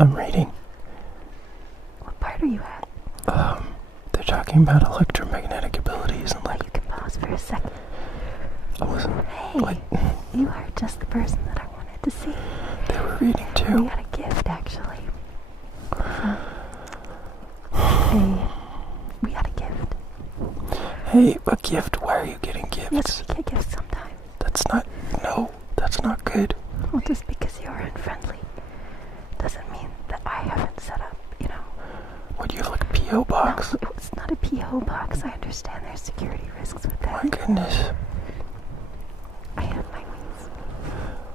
I'm reading. What part are you at? They're talking about electromagnetic abilities and like... You can pause for a second. I wasn't... Hey, What? you are just the person that I wanted to see. They were reading too. We got a gift, actually. We got a gift. Hey, a gift? Why are you getting gifts? Yes, we get gifts sometimes. That's not... No, that's not good. Well, just because you're unfriendly doesn't mean that I haven't set up, you know. What, you have like a P.O. box? No, it's not a P.O. box. I understand there's security risks with that. My goodness. I have my ways.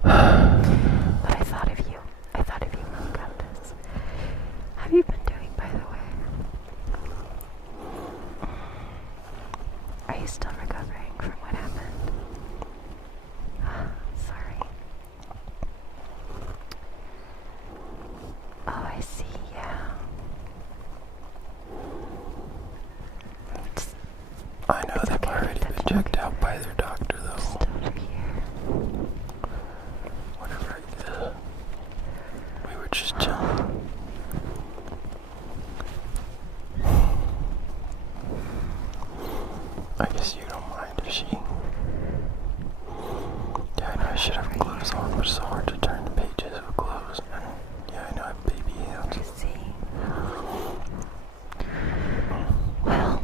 But I thought of you. I thought of you when you got this. How have you been doing, by the way? Are you still recovering from what happened? Sorry. Oh, I see, yeah. I know they've already been checked out by their doctor, though. Just over here. Whatever I did. We were just chilling. I guess you don't mind if she... Yeah, I know I should have gloves on, but it's so hard to turn the pages with gloves. And yeah, I know I have baby hands. You see? Well...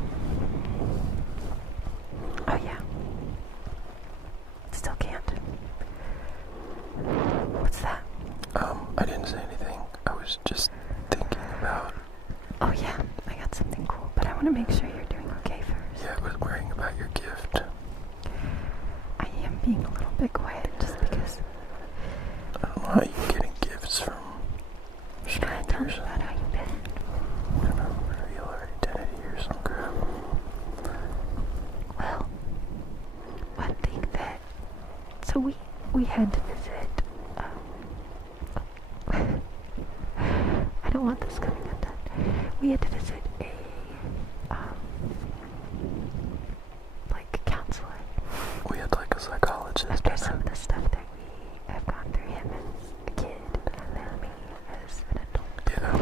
Oh yeah. Still can't. What's that? I didn't say anything. I was just thinking about... Oh yeah, I got something cool, but I want to make sure you're doing okay first. Yeah, I was worrying about your gift. I am being a little bit quiet just because... I don't know how you're getting gifts from Tell me strangers. about how you've been. I don't know, reveal our identity or some crap. Well, one thing that... So we had to visit... I don't want this coming undone. We had to visit a... like, counselor. We had like a psychologist. After some of the stuff that we have gone through, him as a kid, and then me as an adult. Yeah.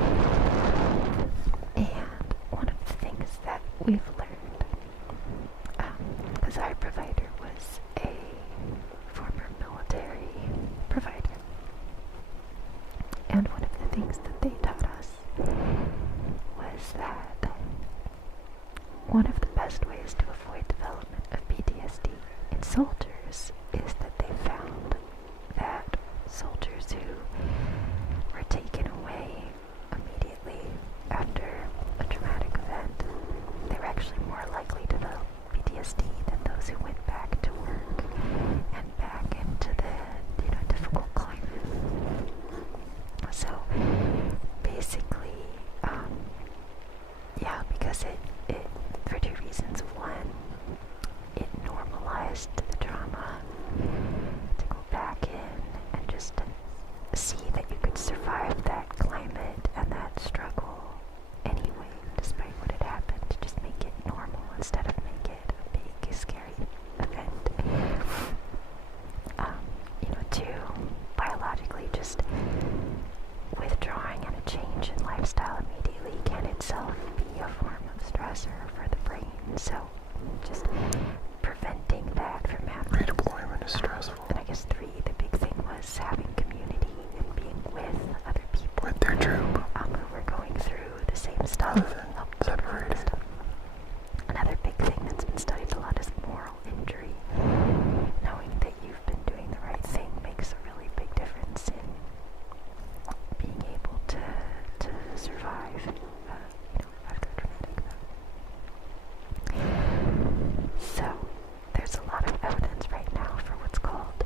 And one of the things that we've learned, because our provider was a former military provider, and one of the things that they taught us was that one of the best ways to avoid development of PTSD in soldiers is that they found that soldiers who were taken away immediately after a traumatic event, they were actually more likely to develop PTSD than those who went back to work and back into the, you know, difficult climate. So basically, yeah, because it for two reasons. One, it normalized the trauma to go back in and just see that you could survive that climate and that struggle anyway, despite what had happened, to just make it normal instead of make it a big, scary event. You know, two, biologically, just withdrawing and a change in lifestyle immediately can itself be a form of stressor for the brain. So just preventing that from happening. Redeployment is stressful. And I guess three, the big thing was having community and being with other people. With their troop. Who were going through the same stuff. Other than separated. Another big thing that's been studied a lot is moral injury. Knowing that you've been doing the right thing makes a really big difference in being able to survive, you know, after a traumatic event. So, there's a lot of evidence right now for what's called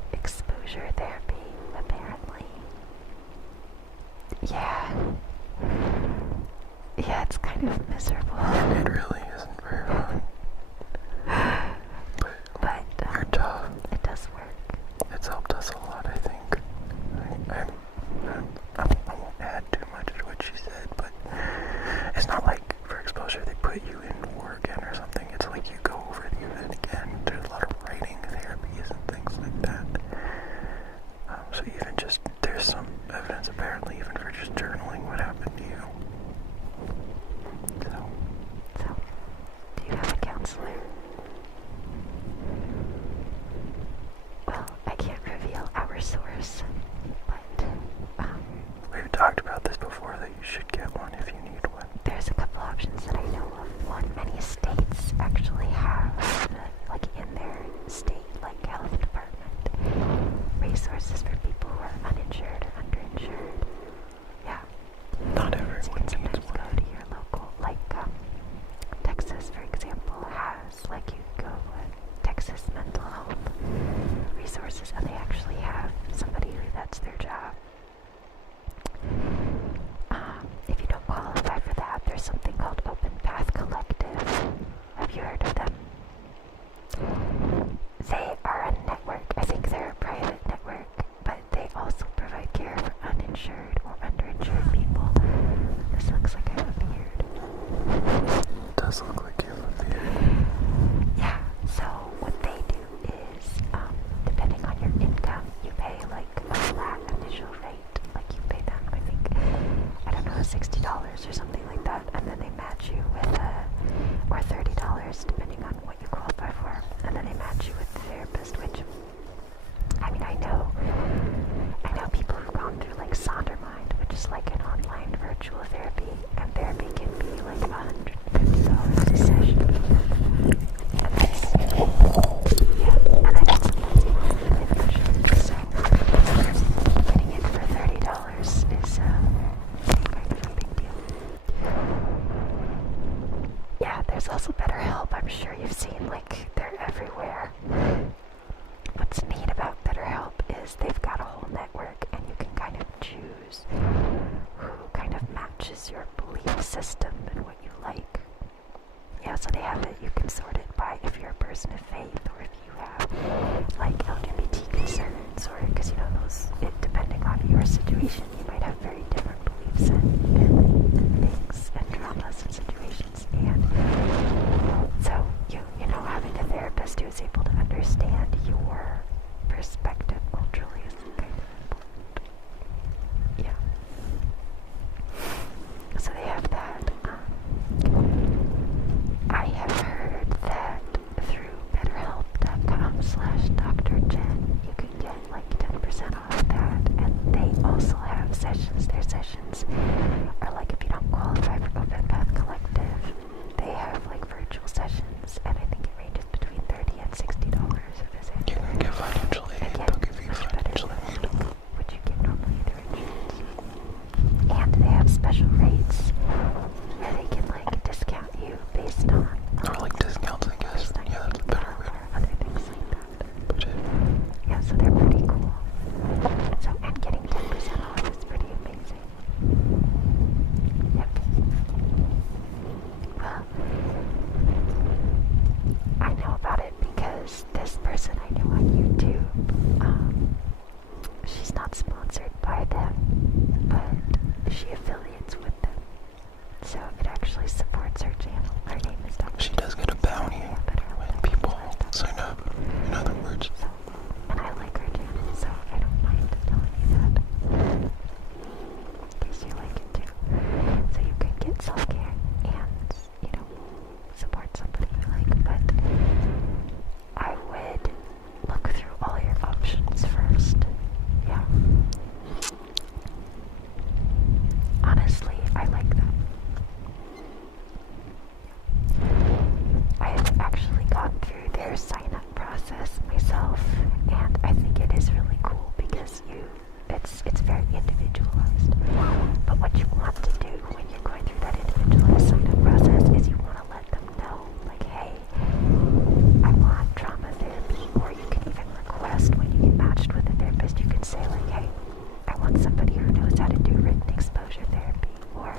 is really cool because it's very individualized. But what you want to do when you're going through that individualized sign-up process is you want to let them know, like, hey, I want trauma therapy, or you can even request when you get matched with a therapist, you can say, like, hey, I want somebody who knows how to do written exposure therapy, or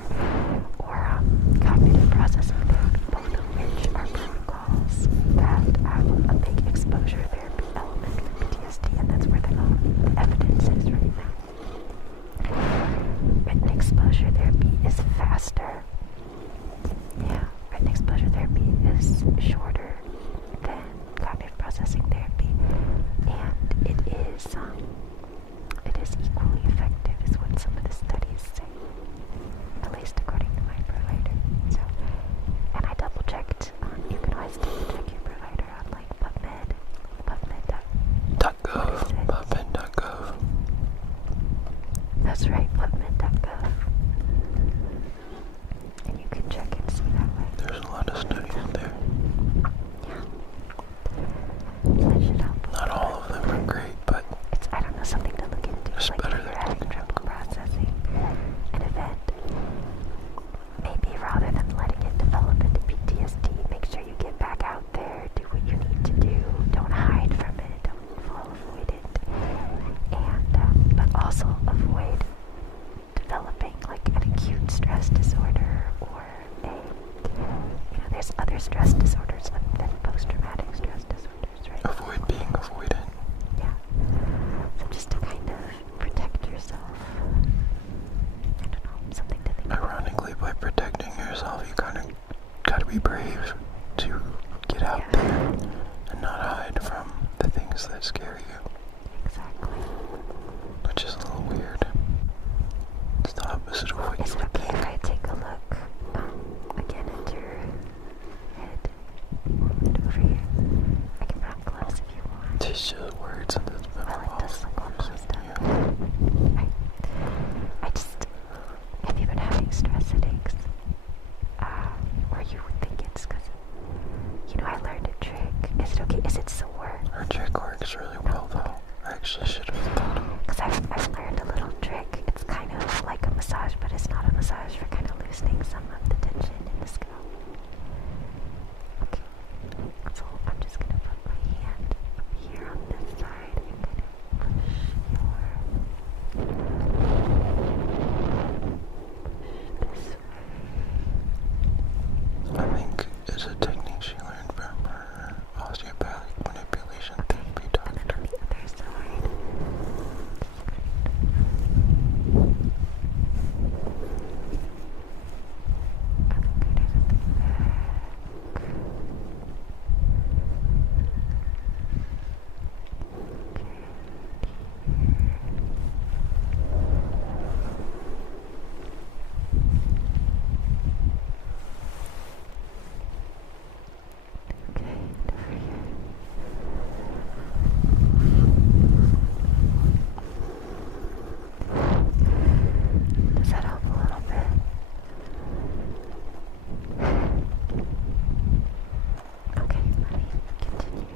cognitive processing therapy, both of which are protocols that have a big exposure therapy element for PTSD, and that's where the evidence is right now. Written exposure therapy is faster. Yeah, written exposure therapy is shorter than cognitive processing therapy, and it is equally effective, is what some of the studies say, at least according to my provider. So, and I double checked. You can always double check your provider on like PubMed.gov. That's right, PubMed.gov. And you can check and see that way. There's a lot of studies there. Yeah. That should help. Not all of them are great, but it's, I don't know, something to look into. it's like better if you're than having nothing. trouble processing an event, maybe rather than letting it develop into PTSD, make sure you get back out there, do what you need to do, don't hide from it, don't avoid it, and but also avoid developing like an acute stress disorder or there's other stress disorders than post-traumatic stress disorders, right? Avoid being avoidant. Yeah. So just to kind of protect yourself. I don't know, something to think about. Ironically, by protecting yourself, you kind of gotta be brave to get out there and not hide from the things that scare you. Exactly. Which is a little weird. It's the opposite of what Is you it would okay think. if I take a look again at your head and over here? I can wrap gloves if you want. It's just words and it's been I like to look all closed up. I just, have you been having stress headaches? Or you would think it's because, I learned a trick. Is it okay? Is it sore? Our trick works really well though. I actually should have thought of it. Because I've learned a little trick. It's kind of like a massage, but it's not a massage for kind of loosening some of the tension in the scalp. Okay. So I'm just going to put my hand up here on this side and kind of push this way. I think it's a technique she learned from her osteopathic manipulation therapy doctor. And then on the other side. Does that help a little bit? Okay, let me continue.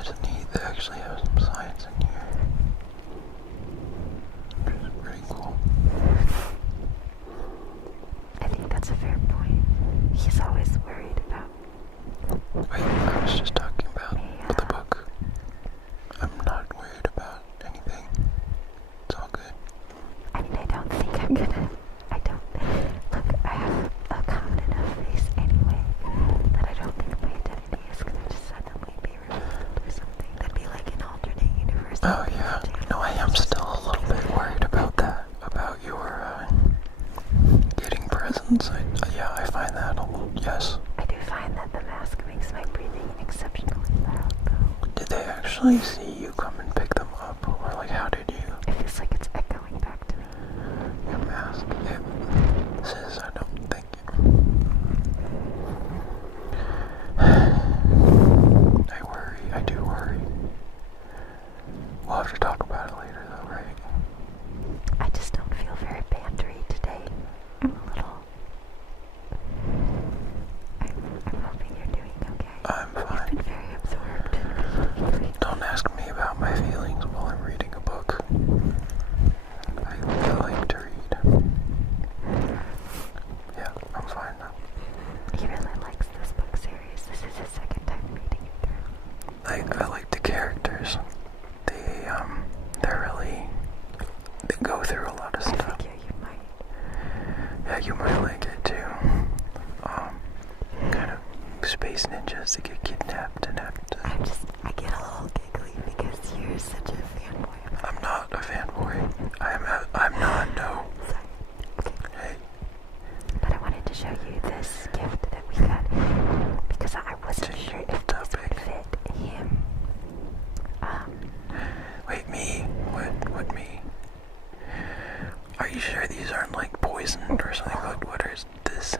It's neat. They actually have some science in here. Which is pretty cool. I think that's a fair point. He's always worried about Wait, I was just talking about the book. I'm not worried about anything. It's all good. I mean, I don't think I'm gonna. Look, I have a calm enough face anyway that I don't think my identity is gonna just suddenly be revealed or something. That'd be like an alternate universe. Oh yeah. No, I am still a little bit worried about that. About your getting presents. I find that a little. Yes. I do find that the mask makes my breathing exceptionally loud, though. Did they actually see you come and pick them up, or like how did you? It feels like it's echoing back to me. Your mask. It says I don't think. I worry. I do We'll have to talk about it later, though, right? I just don't feel very bantery today. I'm a little... I'm hoping you're doing okay. I'm fine. You've been very absorbed. Don't ask me about my feelings while I'm reading a book. I like to read. Yeah, I'm fine now. He really likes this book series. This is his second time reading it through. I like the characters. They're really... They go through a lot of stuff. I figure you might. Yeah, you might like it too. Kind of space ninjas that get kidnapped and have to... I get a little giggly because you're such a fanboy. I'm not a fanboy. I'm not, no. Sorry. Okay. Hey. But I wanted to show you this gift that we got because I wasn't sure if this would fit him. Wait, me? What me? Are you sure these aren't like poisoned or something? What is this?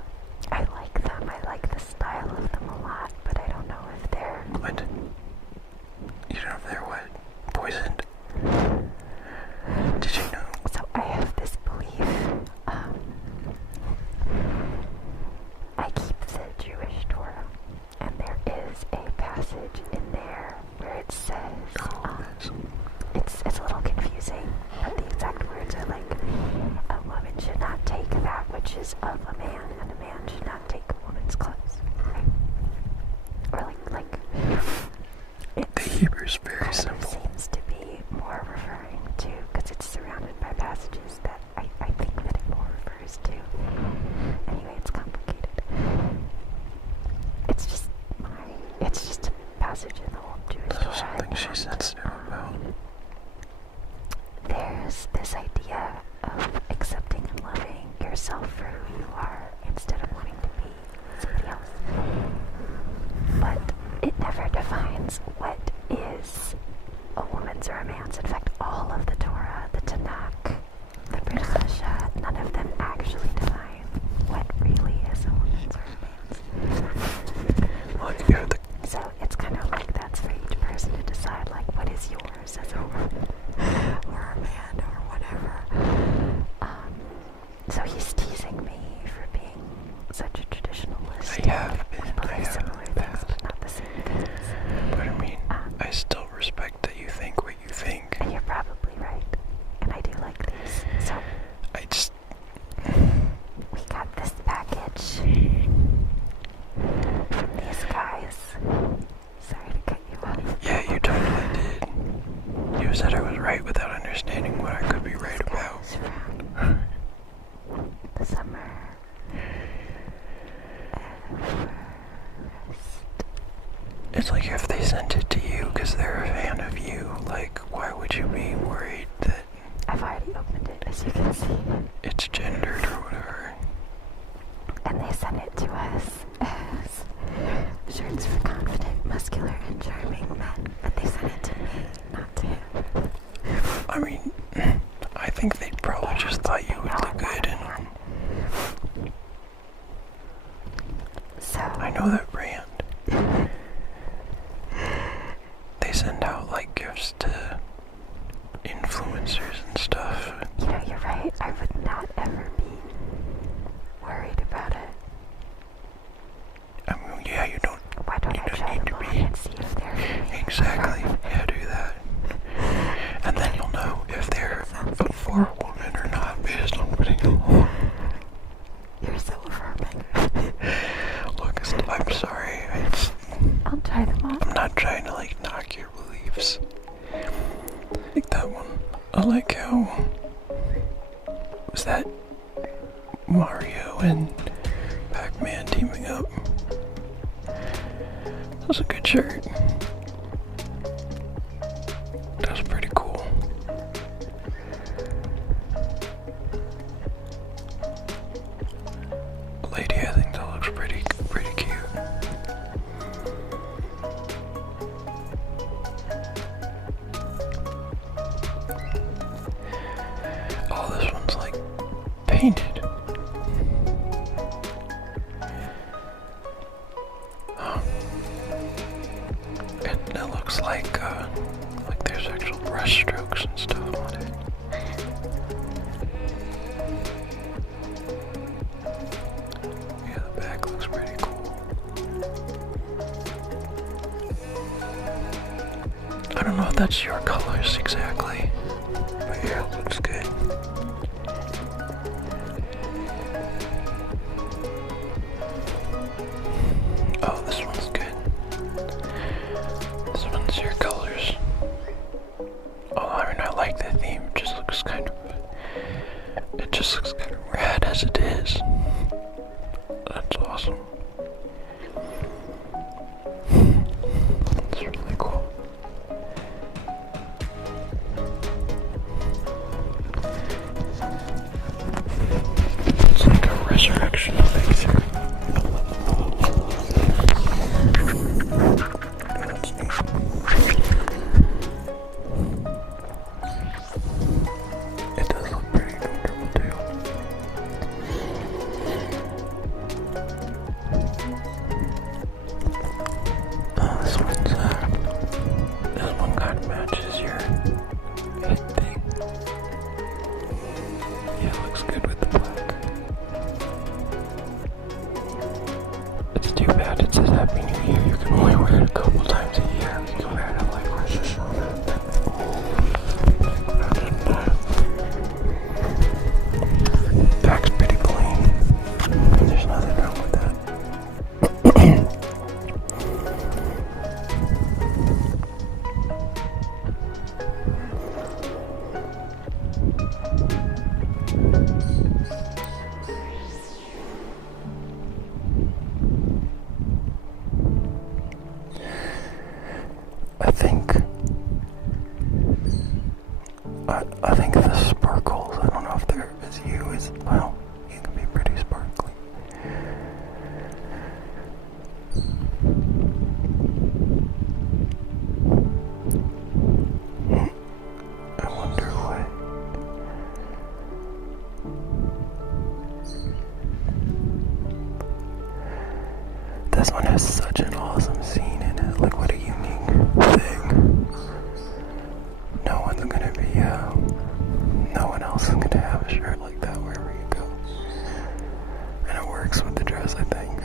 I like them. I like the style of them a lot, but I don't know if they're... What? You don't know if they're what? Poisoned? Did you know? So I have this belief. I keep the Jewish Torah, and there is a passage in there where it says, it's a little confusing, but the exact words are like, a woman should not take that which is of a man, and a man should not take a woman's clothes, right? Or like The Hebrew's very simple. seems to be more referring to, because it's surrounded by passages that I think that it more refers to. Anyway, it's complicated. It's just a passage in the old Jewish This Torah. is something she's sensitive about. There's this idea of accepting and loving yourself for who you are instead of wanting to be somebody else. But it never defines what is a woman's or a man's. In fact, all of the Torah, the Tanakh, the Brit Chadasha, none of them actually define what really is a woman's or a man's. Like, you have the... So it's kind of like that's for each person to decide, like, what is yours as a woman or a man or whatever. So he's teasing me for being such a traditionalist. I have been. We believe similar things, but not the same things. But I mean, I still respect that you think what you think. And you're probably right. And I do like these. So I just... we got this package from these guys. Sorry to cut you off. Yeah, you totally did. You said I was right without understanding what I could be right about. These guys from the summer. It's like if they sent it to you because they're a fan of you, like, why would you be worried that I've already opened it, as you can see. it's gendered or whatever? And they sent it to us as shirts for confident, muscular, and charming men. But they sent it to me, not to him. I mean, I think they probably just thought you would look good and... So I know that brand. They send out, like, gifts to influencers and stuff. you know, you're right. I would not ever be worried about it. I mean, yeah, you don't... Why don't You I don't try need them to on be. and see if they're for me? Exactly. Yeah, do that. And then you'll know if they're for a woman or not based on putting them on. You're so affirming. Look, I'm sorry. I'll try them on. I'm not trying to, like, knock your beliefs. Like that one. I like how... Was that Mario and Pac-Man teaming up? That was a good shirt. That was pretty cool. Lady, I think that looks pretty cute. Oh, this one's like painted. And it looks like there's actual brush strokes and stuff on it. Yeah, the back looks pretty cool. I don't know if that's your colors exactly, but yeah, it looks good. Oh, this one's good. This one's your colors. Oh, I mean, I like the theme. It just looks kind of rad as it is. That's awesome. It's really cool. It's like a resurrection of Victor. That's neat. It does look pretty comfortable too. Oh, this one kind of matches your head thing. Yeah, it looks good with the black. It's too bad it says Happy New Year. You can only wear it a couple times a year. You can wear it at like Rosh Hashanah. Back's pretty clean. There's nothing wrong with that. I think the sparkles, I don't know if they're as you as well. You can be pretty sparkly. I wonder what. This one has such an awesome scene in it. Like, what a unique thing. No one's gonna be, no one else is gonna have a shirt like that wherever you go. And it works with the dress, I think.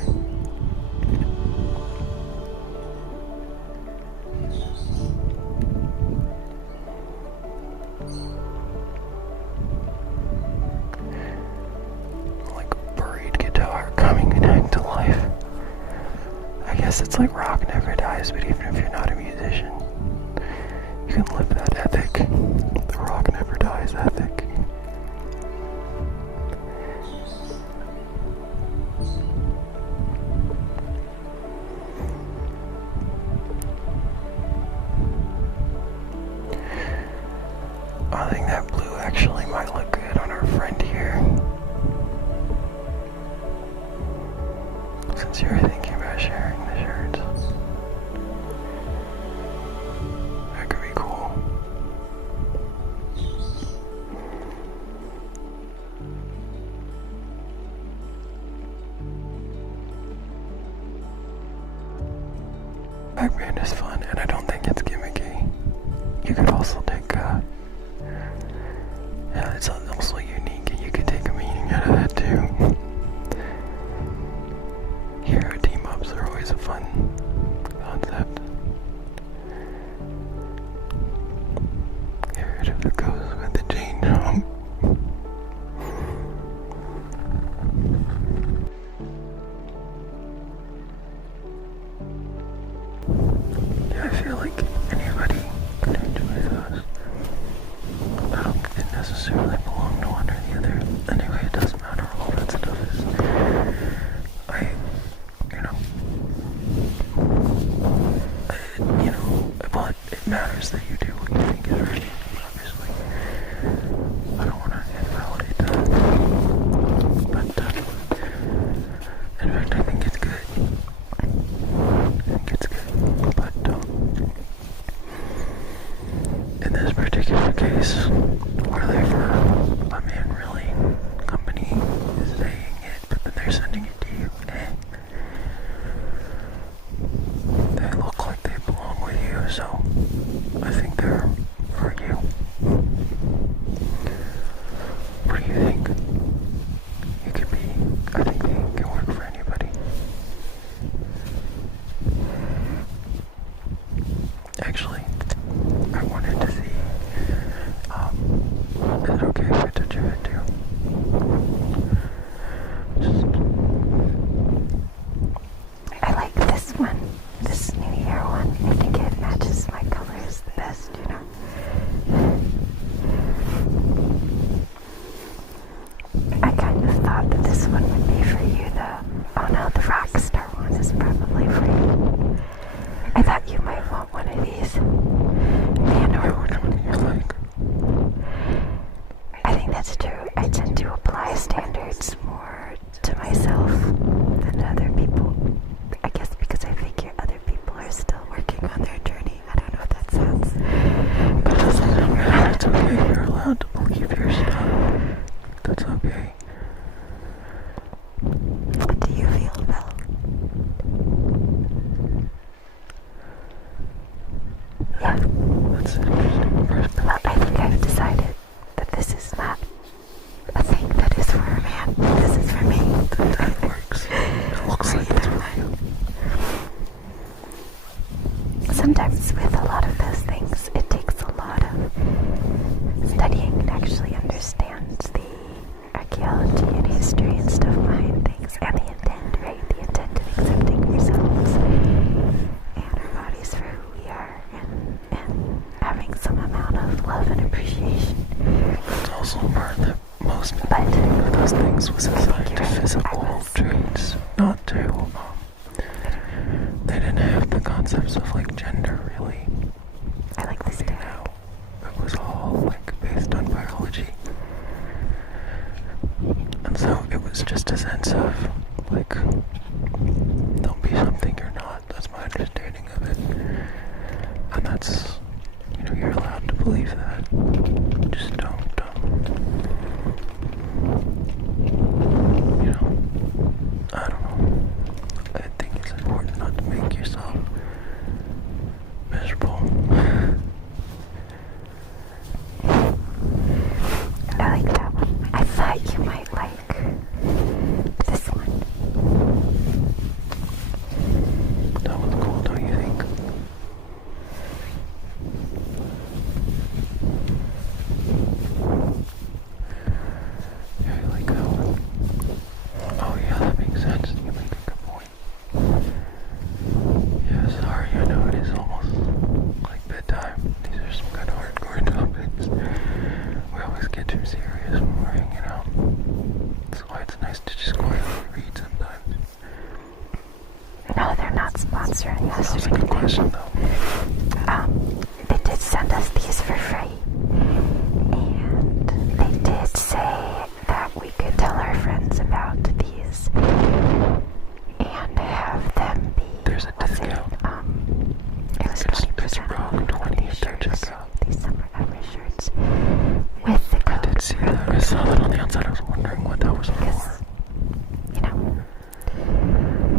Like buried guitar coming back to life. I guess it's like rock never dies, but even if you're not a musician, you can live that ethic. The rock never dies ethic. I think that blue actually might look good on our friend here. Since you're thinking about sharing the shirts. That could be cool. Backband is fun, and I don't think it's gimmicky. You could also take, yeah, it's also unique, and you could take a meaning out of that too. Hero team-ups are always a fun concept. Get rid of the ghost with the chain jump. Yeah, I feel like anybody could enjoy those. I don't think it necessarily belong to one or the other. Anyway, it doesn't matter. All that stuff is, but it matters that you do what you think is right, obviously. I don't want to invalidate that. But, in fact, I think it's good. But, in this particular case, whatever a man really company is saying it, but then they're sending it to you, they look like they belong with you, so I think they're I wanted to see, is it okay if I touch your head too? I like this one, this New Year one. I think it matches my colors the best, you know. I kind of thought that this one would be for you, though. Oh no, the Rockstar one is probably for you. I thought you might want one of these. Which one do you like? I think that's true. I tend to apply standards more to myself than to other people. I guess because I figure other people are still working on their journey. I don't know if that sounds... That doesn't sound bad. It's okay. You're allowed to believe your stuff. That's okay. What do you feel, though? Yeah. That's an interesting perspective. Well, I think I've decided that this is not a thing that is for a man. This is for me. That works. It looks like it's for you. Sometimes with a lot of those things, it takes a lot of studying to actually understand the archaeology and history and stuff behind things, and the intent, right? The intent of accepting ourselves and our bodies for who we are, and having some amount of love and appreciation. It's also part that most people do those things was assigned to physical traits, not to, they didn't have the concepts of like gender really. I like this too. It was all like based on biology. And so it was just a sense of like, don't be something you're not. That's my understanding of it. And that's, you know, you're allowed to believe that. Just don't, you know, I don't know. I think it's important not to make yourself miserable. I like that one. I thought you might like this one. That one's cool, don't you think? Yeah, I like that one. Oh yeah, that makes sense. You make a good point. Yeah, sorry, I know it is almost like bedtime. These are some kind of hardcore topics. We always get too serious when we're hanging out. That's why it's nice to just quietly read sometimes. No, they're not sponsoring us. That was a good question though. They did send us these for free. And they did say that we could tell our friends about these and have them be... There's a discount. It was 20% off Rogue 20 these at their shirts, checkout. these summer ever shirts, with the code. I did see that. I saw that on the outside. I was wondering what that was Because, for. you know,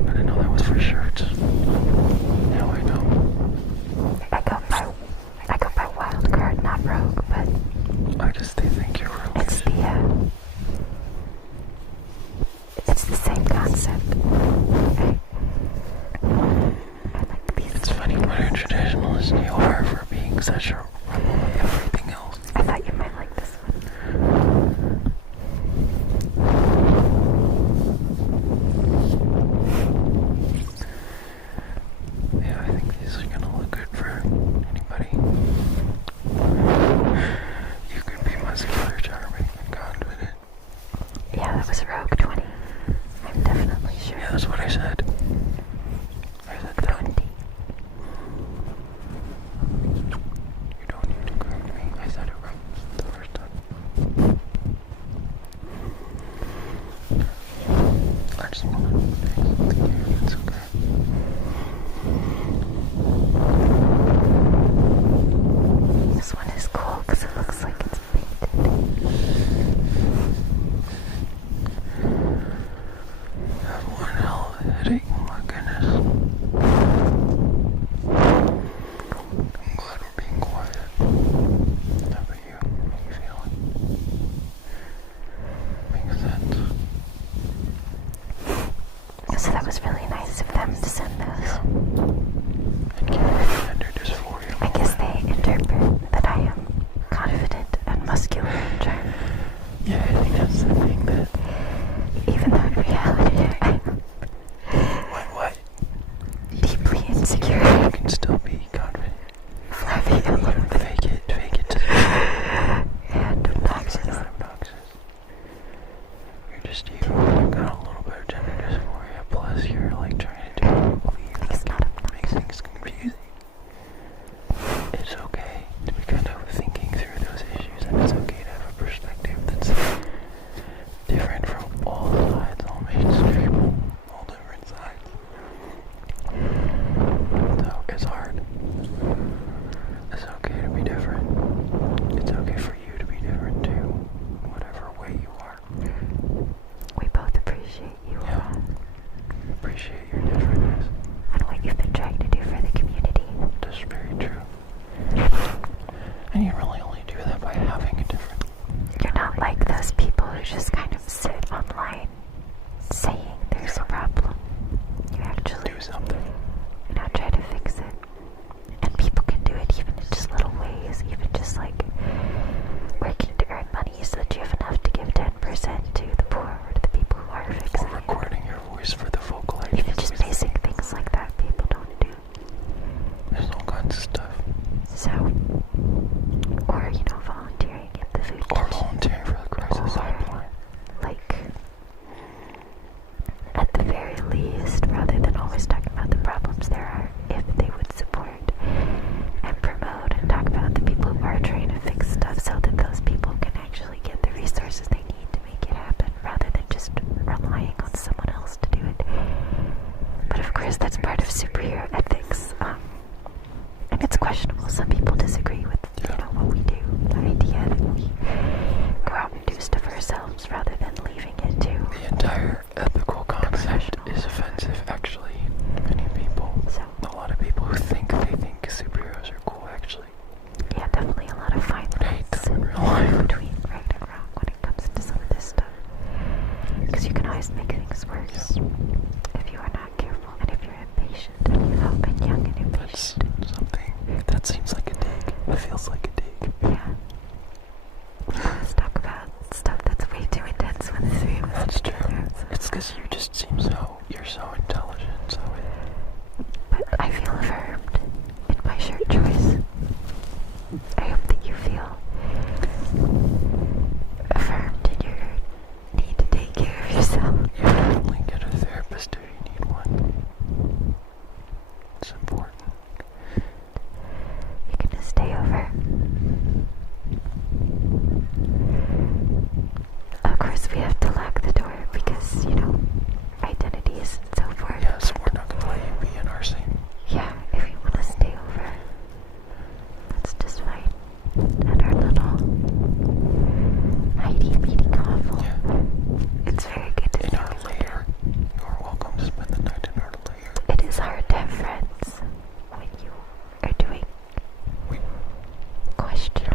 I didn't know that was for shirts. Now I know. I go by wild card, not rogue, but They think you're rogue. it's the same concept. Okay. I like these. It's funny what a traditionalist you are for being such a rebel with everything else. I thought you might like this one. Yeah, I think these are gonna look good for anybody. You could be muscular, charming, and confident. Yeah, that was Rogue 20. I'm definitely sure. Yeah, that's what I said. I said that. 20. You And you really only do that by having a different... You're not like those people who just kind of sit online saying there's a problem. You actually do something. Try to fix it. And people can do it even in just little ways, even just like working to earn money so that you have enough to give 10% to the poor or to the people who are fixing Or recording your voice for the vocal it. Even just basic things like that people don't do. There's all kinds of stuff. So, or volunteering in the food Or kitchen. volunteering for the crisis hotline. Like, at the very least, rather than always talking about the problems there are, if they would support and promote and talk about the people who are trying to fix stuff so that those people can actually get the resources they need to make it happen, rather than just relying on someone else to do it. But of course, that's part of superhero ethics. And it's questionable. Some people disagree with what we do. The idea that we go out and do stuff ourselves rather than leaving it to The entire ethical concept is offensive, actually. Many people, a lot of people who think superheroes are cool, actually. Yeah, definitely a lot of fine lines in real life. between right and wrong when it comes to some of this stuff. Because you can always make things worse if you are not careful and if you're impatient and you've all been young and impatient. That's something. That seems like a dig. It feels like a dig. Yeah. Let's talk about stuff that's way too intense when the three of us That's are true. together. It's because you just seem you're so intelligent, so But I feel affirmed in my shirt choice. I hope that you feel affirmed in your need to take care of yourself. you definitely get a therapist if you need one. It's important. You're gonna stay over. Of course, we have to lock the door because, identities and so forth. Yes, we're not going to let you be in our scene. Yeah, if you want to stay over, that's just fine. At our little hidey meeting hovel. Yeah. It's very good to In see our people. lair. You're welcome to spend the night in our lair. It is hard to have friends when you are doing questionable